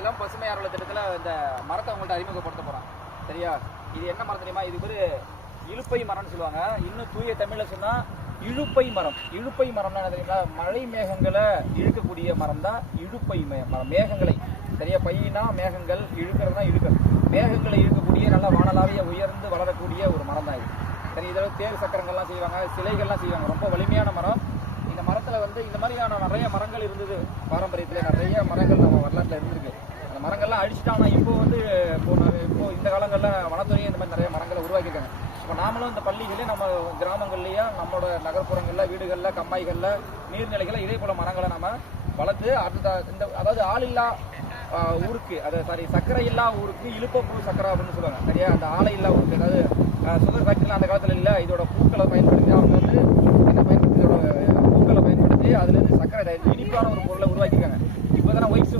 இளம் பசுமை ஆர்வல திட்டத்தில் இந்த மரத்தை உங்கள்கிட்ட அறிமுகப்படுத்த போகிறோம். சரியா? இது என்ன மரம் தெரியுமா? இது பேர் இழுப்பை மரம்னு சொல்லுவாங்க. இன்னும் தூய தமிழில் சொன்னால் இழுப்பை மரம். இழுப்பை மரம்னா என்ன தெரியுங்களா? மழை மேகங்களை இழுக்கக்கூடிய மரம் தான் இழுப்பை மரம். மேகங்களை, சரியா? பையினா மேகங்கள், இழுக்கிறதுனா இழுக்கிறது. மேகங்களை இழுக்கக்கூடிய நல்ல வானலாவிய உயர்ந்து வளரக்கூடிய ஒரு மரம் தான் இது. சரி, இதில் தேர் சக்கரங்கள்லாம் செய்வாங்க, சிலைகள்லாம் செய்வாங்க. ரொம்ப வலிமையான மரம். இந்த மரத்தில் வந்து இந்த மாதிரியான நிறைய மரங்கள் இருந்தது. பாரம்பரியத்தில் நிறைய மரங்கள் நம்ம வரலாற்றில் இருந்திருக்கு. அந்த மரங்கள்லாம் அழிச்சிட்டாங்கன்னா இப்போ இந்த காலங்களில் வனத்துறையும் இந்த மாதிரி நிறைய மரங்களை உருவாக்கியிருக்காங்க. இப்போ நாமளும் இந்த பள்ளிகளே நம்ம கிராமங்கள்லேயே, நம்மளோட நகர்ப்புறங்களில், வீடுகளில், கம்மாய்களில், நீர்நிலைகளில் இதே போல் மரங்களை நம்ம வளர்த்து அதாவது ஆளில்லா ஊருக்கு, சர்க்கரை இல்லா ஊருக்கு இழுப்பப்பூ சக்கரை அப்படின்னு சொல்லுவாங்க. சரியா? அந்த ஆலை இல்லா ஊருக்கு, அதாவது சுகர் ஃபேக்டரியில் அந்த காலத்தில் இல்லை, இதோட பூக்களை பயன்படுத்தி அவங்க வந்து என்ன பயன்படுத்தி, இதோட பூக்களை பயன்படுத்தி அதுலேருந்து சக்கரை இனிப்பான ஒரு பொருளை உருவாக்கியிருக்காங்க. இப்போ தானே ஒயிட்